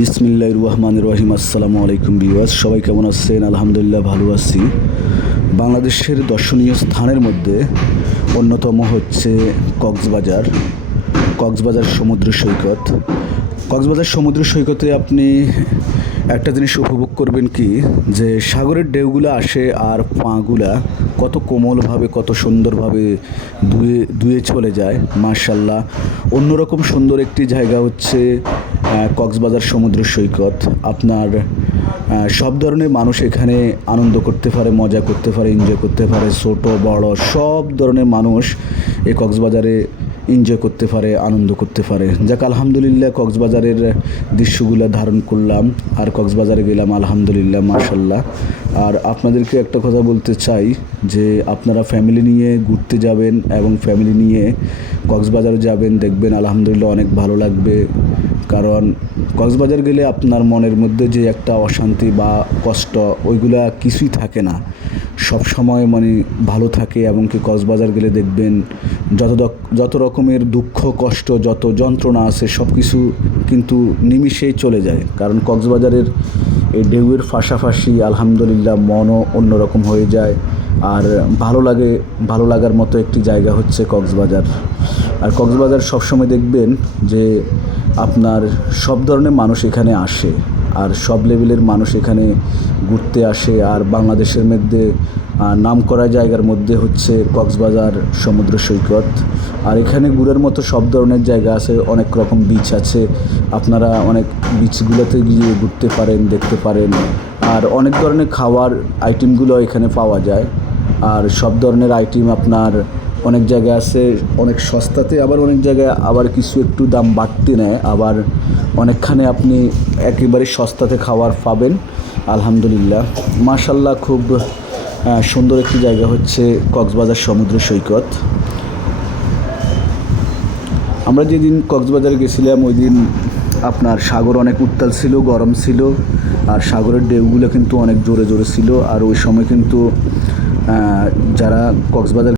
বিসমিল্লাহ রহমান রহিম। আসসালামু আলাইকুম বিওয়াজ সবাই কেমন আছেন? আলহামদুলিল্লাহ ভালো আছি। বাংলাদেশের দর্শনীয় স্থানের মধ্যে অন্যতম হচ্ছে কক্সবাজার কক্সবাজার সমুদ্র সৈকত। কক্সবাজার সমুদ্র সৈকতে আপনি একটা জিনিস উপভোগ করবেন কি? যে সাগরের ঢেউগুলো আসে আর পাগুলা কত কোমলভাবে, কত সুন্দরভাবে দুয়ে দুয়ে চলে যায় মার্শাল্লাহ অন্যরকম সুন্দর একটি জায়গা হচ্ছে কক্সবাজার সমুদ্র সৈকত, আপনার সব ধরনের মানুষ এখানে আনন্দ করতে পারে, মজা করতে পারে এনজয় করতে পারে, ছোটো, বড়, সব ধরনের মানুষ এই কক্সবাজারে এনজয় করতে পারে, আনন্দ করতে পারে। যাক, আলহামদুলিল্লাহ কক্সবাজারের দৃশ্যগুলো ধারণ করলাম। আর কক্সবাজারে গেলাম, আলহামদুলিল্লাহ মাশাল্লাহ আর আপনাদেরকে একটা কথা বলতে চাই, যে আপনারা ফ্যামিলি নিয়ে ঘুরতে যাবেন এবং ফ্যামিলি নিয়ে কক্সবাজারে যাবেন, দেখবেন আলহামদুলিল্লাহ অনেক ভালো লাগবে। কারণ কক্সবাজার গেলে আপনার মনের মধ্যে যে একটা অশান্তি বা কষ্ট, ওইগুলা কিছুই থাকে না। সব সময় মানে ভালো থাকে এবং কি কক্সবাজার গেলে দেখবেন যত যত রকমের দুঃখ, কষ্ট, যত যন্ত্রণা আছে সব কিছু কিন্তু নিমিষেই চলে যায়। কারণ কক্সবাজারের এই ঢেউয়ের পাশাপাশি আলহামদুলিল্লাহ, মনও অন্যরকম হয়ে যায়। আর ভালো লাগে, ভালো লাগার মতো একটি জায়গা হচ্ছে কক্সবাজার। আর কক্সবাজার সবসময় দেখবেন যে আপনার সব ধরনের মানুষ এখানে আসে। আর সব লেভেলের মানুষ এখানে ঘুরতে আসে। আর বাংলাদেশের মধ্যে নাম করা জায়গার মধ্যে হচ্ছে কক্সবাজার সমুদ্র সৈকত। আর এখানে ঘুরার মতো সব ধরনের জায়গা আছে, অনেক রকম বিচ আছে। আপনারা অনেক বিচগুলোতে গিয়ে ঘুরতে পারেন, দেখতে পারেন। আর অনেক ধরনের খাওয়ার আইটেমগুলো এখানে পাওয়া যায়। আর সব ধরনের আইটেম আপনার অনেক জায়গায় আছে, অনেক সস্তাতে, আবার অনেক জায়গায় আবার কিছু একটু দাম বাড়তে নেয়। আবার অনেকখানে আপনি একেবারে সস্তাতে খাওয়ার পাবেন, আলহামদুলিল্লাহ। মাশাল্লাহ খুব সুন্দর একটি জায়গা হচ্ছে কক্সবাজার সমুদ্র সৈকত। আমরা যেদিন কক্সবাজারে গেছিলাম, ওই দিন আপনার সাগর অনেক উত্তাল ছিল, গরম ছিল, আর সাগরের ঢেউগুলো কিন্তু অনেক জোরে জোরে ছিল। আর ওই সময় কিন্তু যারা কক্সবাজার